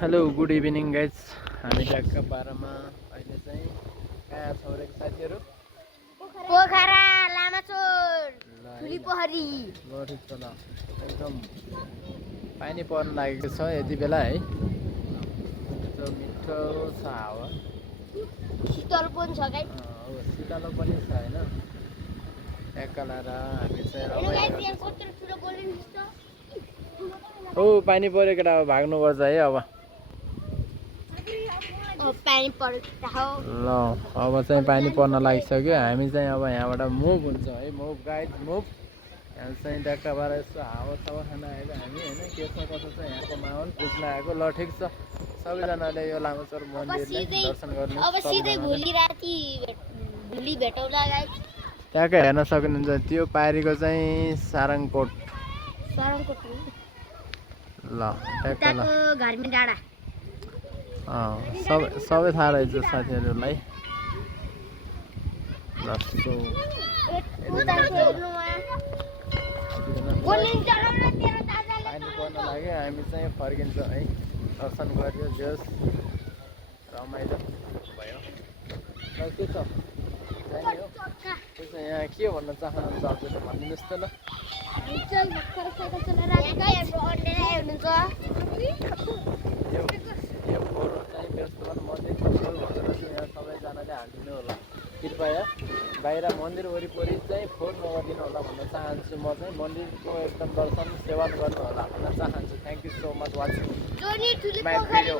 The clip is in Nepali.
Hello good evening guys. हामी ट्याक्क 12मा अहिले चाहिँ कहाँ छौँ रे साथीहरू? पोखरा लामाचोर ल ठुली पोखरी। ल ठिक छ ल। एकदम पानी पर्न लागेको छ यति बेला है। यस्तो मिठो छ हावा। शीतल पनि छ गाइस। शीतलो पनि छ होइन। ट्याक्क लाएर हामी चाहिँ रमाइलो गर्छौँ। हो पानी पऱ्यो केटा, अब भाग्नुपर्छ है अब। पानी पर्छ हो। ल अब चाहिँ पानी पर्न लागिसक्यो। हामी चाहिँ अब यहाँबाट मुभ हुन्छ है। Move guide move. यहाँ चाहिँ ट्याक्क पाएर यसो हावा सावा खान आएको हामी होइन। के छ कसो छ यहाँको माहौल बुझ्न आएको। ल ठिक छ, सबैजनाले यो लामाचोर मन्दिरलाई दर्शन गर्नु। अब सिधै भोलि राति भोलि भेटौँला गाइस। ट्याक्क हेर्न सक्नुहुन्छ त्यो पारीको चाहिँ सारङकोट। सारङकोट ल ट्याक्क ल। घरमी डाँडा। सबै थाहा रहेछ साथीहरूलाई। ल पानी पर्न लाग्यो, हामी चाहिँ फर्किन्छौँ है। दर्शन गऱ्यो जस रमाइलो भयो। ल के छ जाने हो? त्यसो यहाँ के भन्न चाहनुहुन्छ हजुरले भनिदिनुहोस् त ल। यो फोटो चाहिँ व्यस्तवन मन्दिर भनेर चाहिँ यहाँ सबैजनाले हालिदिनु होला कृपया। बाहिर मन्दिर वरिपरि चाहिँ फोहोर नगरिदिनु होला भन्न चाहन्छु। म चाहिँ मन्दिरको एकदम दर्शन सेवन गर्नु होला भन्न चाहन्छु। Thank you so much watching my video.